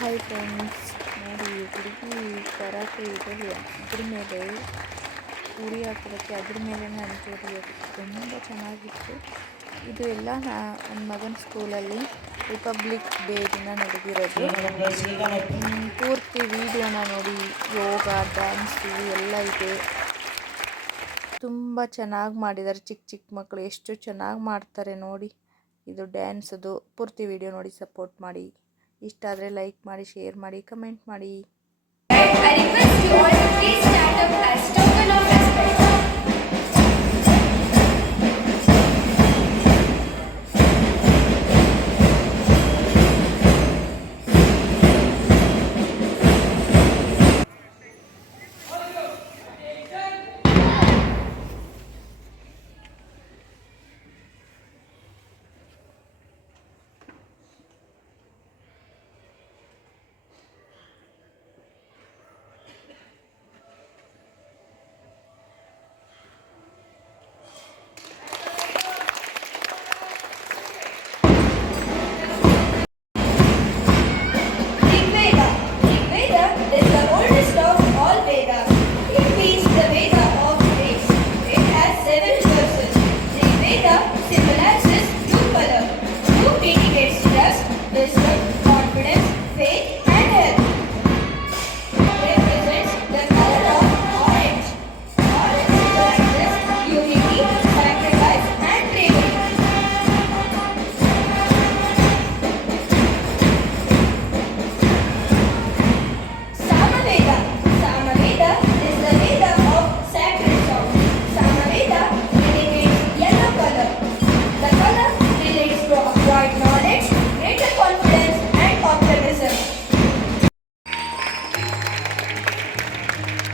Hi friends, ನೋಡಿ ಹುಡುಗಿ ಕರಾಟೆ ಇದೆ ಅದ್ರ ಮೇಲೆ ಉರಿ ಹಾಕೋದಕ್ಕೆ ಅದ್ರ ಮೇಲೆ ಅಂಟೋದು ತುಂಬ ಚೆನ್ನಾಗಿತ್ತು. ಇದು ಎಲ್ಲ ನನ್ನ ಮಗನ ಸ್ಕೂಲಲ್ಲಿ ರಿಪಬ್ಲಿಕ್ ಡೇ ದಿನ ನಡೆದಿರೋದು. ಪೂರ್ತಿ ವಿಡಿಯೋನ ನೋಡಿ, ಯೋಗ ಡ್ಯಾನ್ಸು ಎಲ್ಲ ಇದೆ. ತುಂಬ ಚೆನ್ನಾಗಿ ಮಾಡಿದ್ದಾರೆ. ಚಿಕ್ಕ ಚಿಕ್ಕ ಮಕ್ಕಳು ಎಷ್ಟು ಚೆನ್ನಾಗಿ ಮಾಡ್ತಾರೆ ನೋಡಿ. ಇದು ಡ್ಯಾನ್ಸದು ಪೂರ್ತಿ ವಿಡಿಯೋ ನೋಡಿ ಸಪೋರ್ಟ್ ಮಾಡಿ. ಇಷ್ಟ ಆದರೆ ಲೈಕ್ ಮಾಡಿ, ಶೇರ್ ಮಾಡಿ, ಕಮೆಂಟ್ ಮಾಡಿ. I request you all to please stand up as token of respect.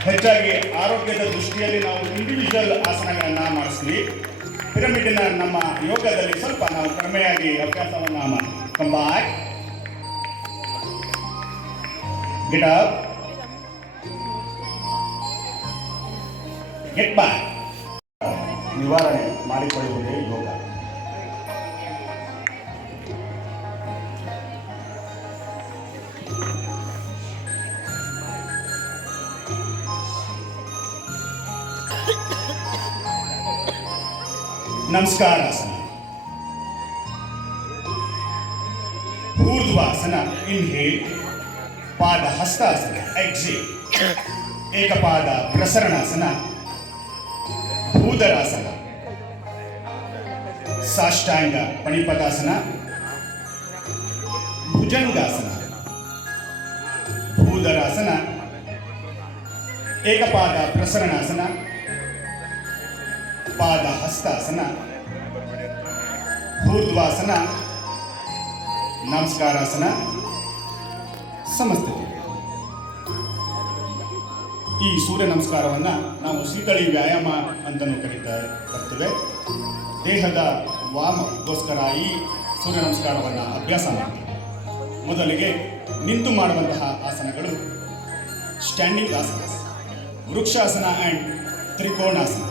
ಹೆಚ್ಚಾಗಿ ಆರೋಗ್ಯದ ದೃಷ್ಟಿಯಲ್ಲಿ ನಾವು ಇಂಡಿವಿಜುವಲ್ ಆಸನಗಳನ್ನು ಮಾಡಿಸ್ತೀವಿ. ಪಿರಮಿಡ್ನ ನಮ್ಮ ಯೋಗದಲ್ಲಿ ಸ್ವಲ್ಪ ನಾವು ಕಡಿಮೆಯಾಗಿ ಅಭ್ಯಾಸವನ್ನು ಮಾಡ್ತೀವಿ. Come back, get up, get back. ನಿವಾರಣೆ ಮಾಡಿಕೊಳ್ಳುವುದೇ ಯೋಗ. ನಮಸ್ಕಾರಾಸನ, ಊರ್ಧ್ವಾಸನ ಇನ್ಹೇಲ್, ಪಾದ ಹಸ್ತಾಸನ ಎಕ್ಸೇಲ್, ಏಕಪಾದ ಪ್ರಸರಣಾಸನ, ಭೂಧರಾಸನ, ಸಾಷ್ಟಾಂಗ ಪಣಿಪತಾಸನ, ಭುಜಂಗಾಸನ, ಭೂಧರಾಸನ, ಏಕಪಾದ ಪ್ರಸರಣಾಸನ, ಪಾದ ಹಸ್ತಾಸನ, ಊರ್ಧ್ವಾಸನ, ನಮಸ್ಕಾರಾಸನ, ಸಮಸ್ತ. ಈ ಸೂರ್ಯ ನಮಸ್ಕಾರವನ್ನು ನಾವು ಶೀತಳಿ ವ್ಯಾಯಾಮ ಅಂತಲೂ ಕರೀತಾ ಬರ್ತೇವೆ. ದೇಹದ ವಾಮಗೋಸ್ಕರ ಈ ಸೂರ್ಯ ನಮಸ್ಕಾರವನ್ನು ಅಭ್ಯಾಸ ಮಾಡ್ತೀವಿ. ಮೊದಲಿಗೆ ನಿಂತು ಮಾಡುವಂತಹ ಆಸನಗಳು ಸ್ಟ್ಯಾಂಡಿಂಗ್ ಆಸನ, ವೃಕ್ಷಾಸನ ಆ್ಯಂಡ್ ತ್ರಿಕೋಣಾಸನ.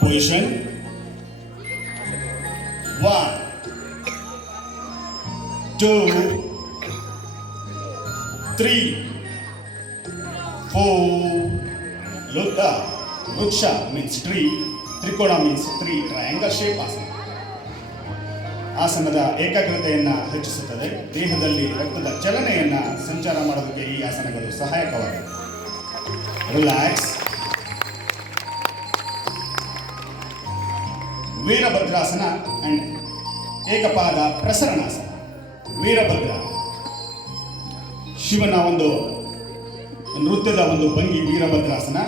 Position 1, 2, 3, 4. Look up. Vriksha means tree, Trikona means tree, triangle shape asana. ಆಸನದ ಏಕಾಗ್ರತೆಯನ್ನು ಹೆಚ್ಚಿಸುತ್ತದೆ. ದೇಹದಲ್ಲಿ ರಕ್ತದ ಚಲನೆಯನ್ನು ಸಂಚಾರ ಮಾಡೋದಕ್ಕೆ ಈ ಆಸನಗಳು ಸಹಾಯಕವಾಗಿದೆ. ರಿಲ್ಯಾಕ್ಸ್. ವೀರಭದ್ರಾಸನ ಅಂಡ್ ಏಕಪಾದ ಪ್ರಸರಣಾಸನ. ವೀರಭದ್ರ ಶಿವನ ಒಂದು ನೃತ್ಯದ ಒಂದು ಭಂಗಿ ವೀರಭದ್ರಾಸನ.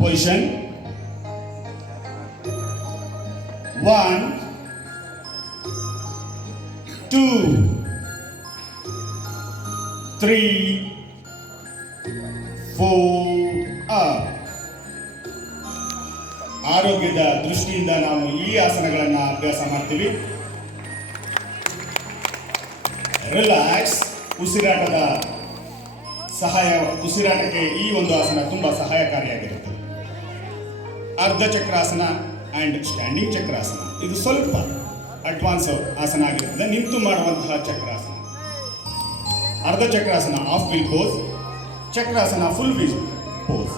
ಪೊಸಿಷನ್ 1, 2, 3, 4 up. ಆರೋಗ್ಯದ ದೃಷ್ಟಿಯಿಂದ ನಾವು ಈ ಆಸನಗಳನ್ನು ಅಭ್ಯಾಸ ಮಾಡ್ತೀವಿ. ರಿಲ್ಯಾಕ್ಸ್. ಉಸಿರಾಟಕ್ಕೆ ಈ ಒಂದು ಆಸನ ತುಂಬ ಸಹಾಯಕಾರಿಯಾಗಿರುತ್ತದೆ. ಅರ್ಧ ಚಕ್ರಾಸನ ಆ್ಯಂಡ್ ಸ್ಟ್ಯಾಂಡಿಂಗ್ ಚಕ್ರಾಸನ ಇದು ಸ್ವಲ್ಪ ಅಡ್ವಾನ್ಸ್ ಆಸನ ಆಗಿರುತ್ತದೆ. ನಿಂತು ಮಾಡುವಂತಹ ಚಕ್ರಾಸನ. ಅರ್ಧ chakrasana half wheel pose, chakrasana full wheel pose.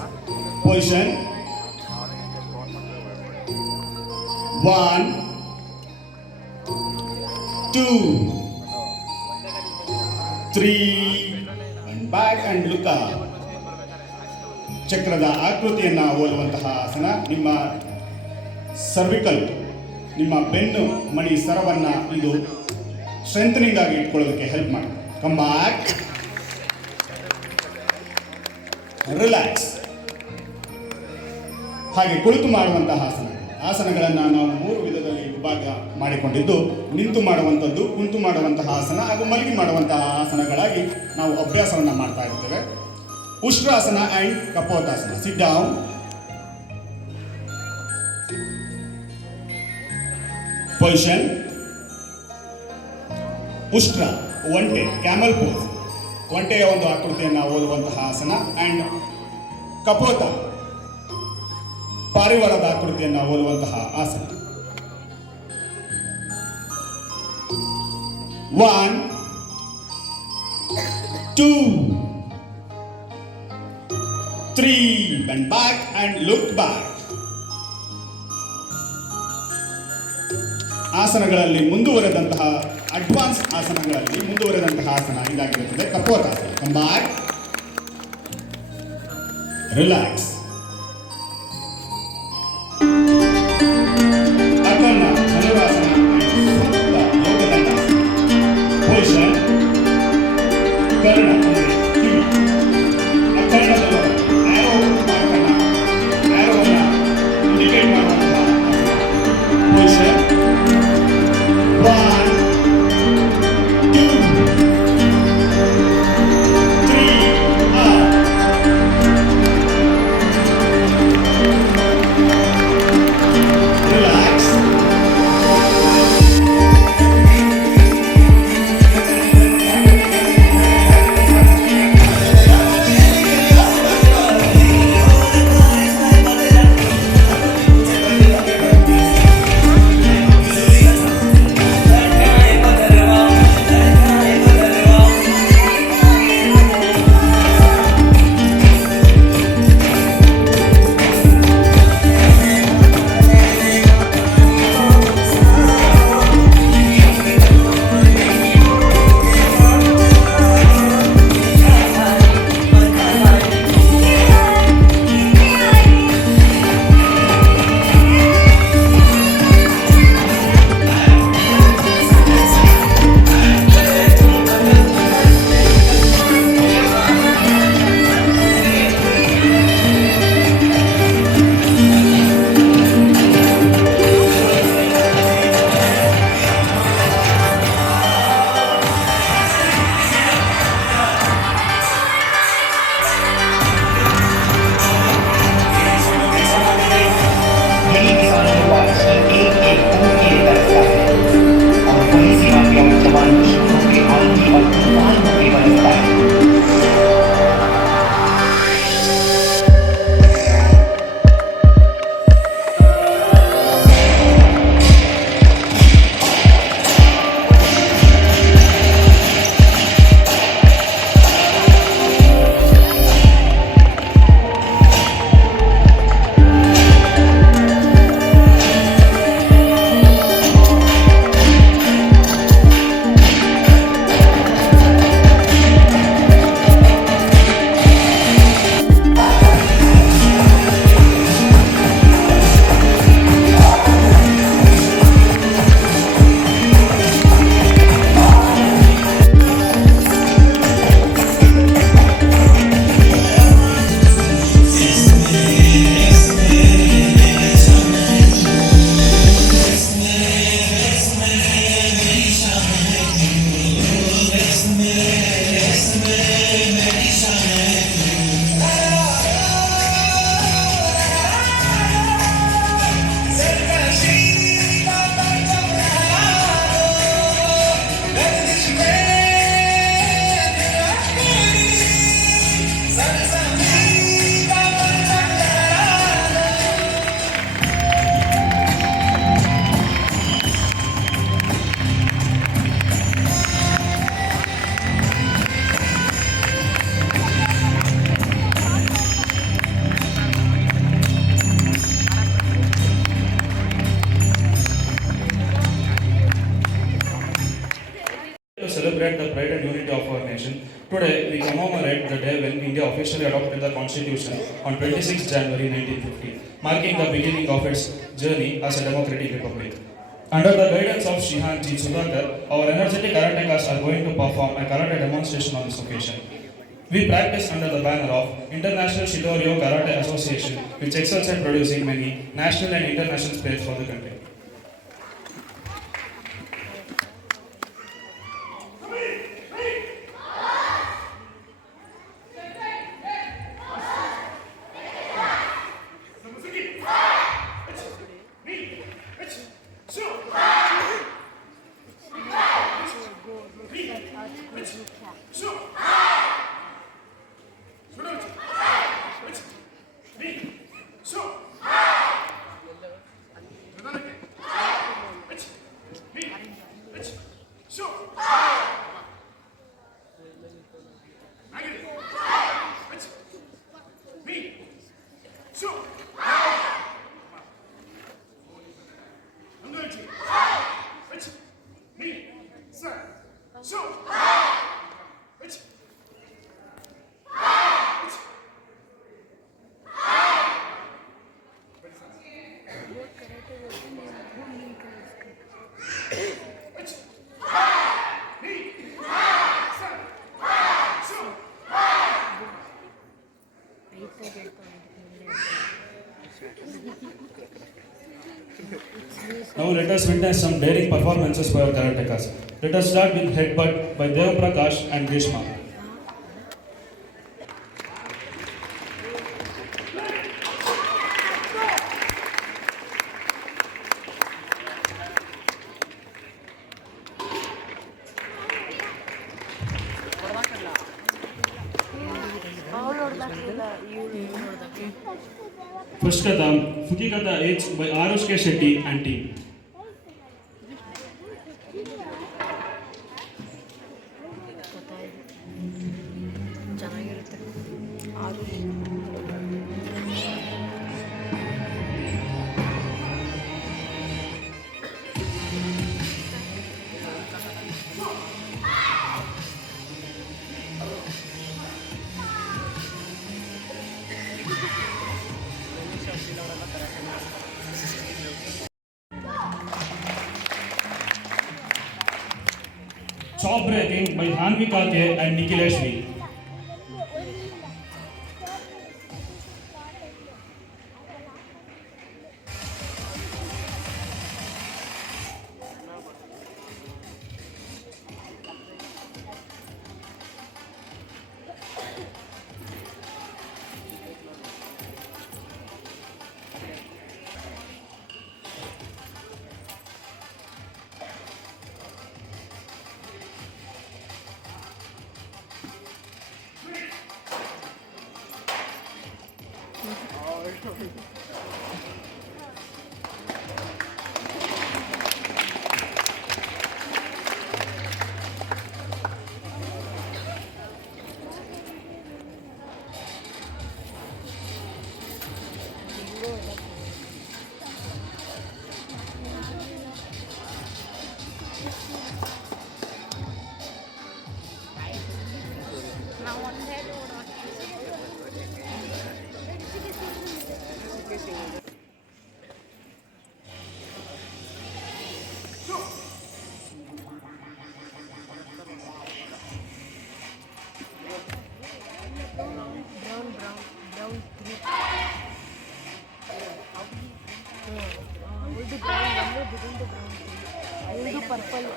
Position 1 2 3 and back and look up. ಚಕ್ರದ ಆಕೃತಿಯನ್ನು ಹೋಲುವಂತಹ ಆಸನ. ನಿಮ್ಮ ಸರ್ವಿಕಲ್, ನಿಮ್ಮ ಬೆನ್ನು ಮಣಿ ಸರವನ್ನು ಇದು ಸ್ಟ್ರೆಂಥನಿಂಗ್ ಆಗಿ ಇಟ್ಕೊಳ್ಳೋದಕ್ಕೆ ಹೆಲ್ಪ್ ಮಾಡುತ್ತೆ. Come back, relax. ಹಾಗೆ ಕುಳಿತು ಮಾಡುವಂತಹ ಆಸನಗಳನ್ನು ನಾವು 3 ವಿಧದಲ್ಲಿ ವಿಭಾಗ ಮಾಡಿಕೊಂಡಿದ್ದು, ನಿಂತು ಮಾಡುವಂಥದ್ದು, ಕುಂತು ಮಾಡುವಂತಹ ಆಸನ ಹಾಗೂ ಮಲಗಿ ಮಾಡುವಂತಹ ಆಸನಗಳಾಗಿ ನಾವು ಅಭ್ಯಾಸವನ್ನು ಮಾಡ್ತಾ ಇರ್ತೇವೆ. Ushtrasana and Kapotasana. Sit down. Position ಉಷ್ಟ್ರ, ಒಂಟೆ, ಕ್ಯಾಮಲ್ ಪೋಸ್, ಒಂಟೆಯ ಒಂದು ಆಕೃತಿಯನ್ನು ಹೋಲುವಂತಹ ಆಸನ. ಆ್ಯಂಡ್ ಕಪೋತ, ಪಾರಿವಾಳದ ಆಕೃತಿಯನ್ನು ಹೋಲುವಂತಹ ಆಸನ. 1 2 3 bend back and look back. ಆಸನಗಳಲ್ಲಿ ಮುಂದುವರೆದಂತಹ ಅಡ್ವಾನ್ಸ್ ಆಸನಗಳಲ್ಲಿ ಮುಂದುವರೆದಂತಹ ಆಸನ ಇದಾಗಿರುತ್ತದೆ Kapotasana. Come back, relax. Akarna Dhanurasana, Supta Yogadandasana. Position ಕರ್ಣ ಅಂದರೆ ಕಿವಿ, ಅಕರ್ಣದಲ್ಲೂ ಆರೋ ಮಾರ್ಗನ, ಆರೋವನ್ನು ಇಂಡಿಕೇಟ್ ಮಾಡುವಂತಹ position 1 2 3 up. Relax. To celebrate the pride and unity of our nation, today we commemorate the day when India officially adopted the Constitution on 26 January 1950, marking the beginning of its journey as a democratic republic. Under the guidance of Shihan G. Sudhakar, our energetic karatekas are going to perform a karate demonstration on this occasion. We practice under the banner of International Shitoryu Karate Association, which excels at producing many national and international players for the country. Now let us witness some daring performances by our karatekas. Let us start with Headbutt by Dev Prakash and Grishma. First kata, Fuki kata H by Arush K. Shetty and team. ಚೆನ್ನಾಗಿರುತ್ತೆ ಆರು Chop breaking by Hanvika K. and Nikhilesh V. Purple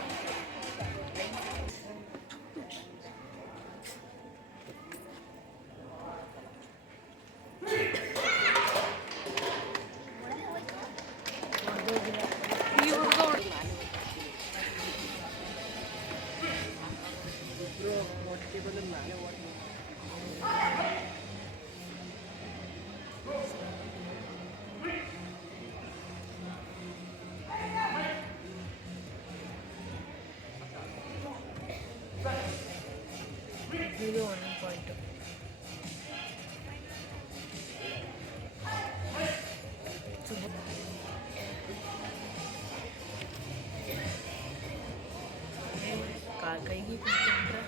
ಇದು 1 ಪಾಯಿಂಟ್ ಕೈಗೆ ಕುಂತ್ಕೊಂಡ್ರೆ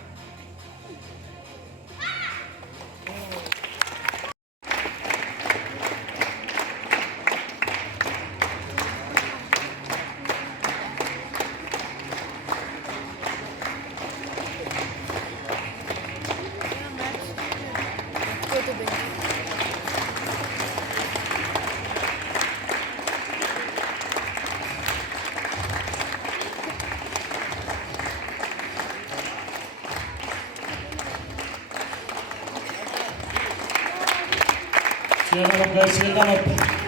Cheer them up, guys. Cheer them up.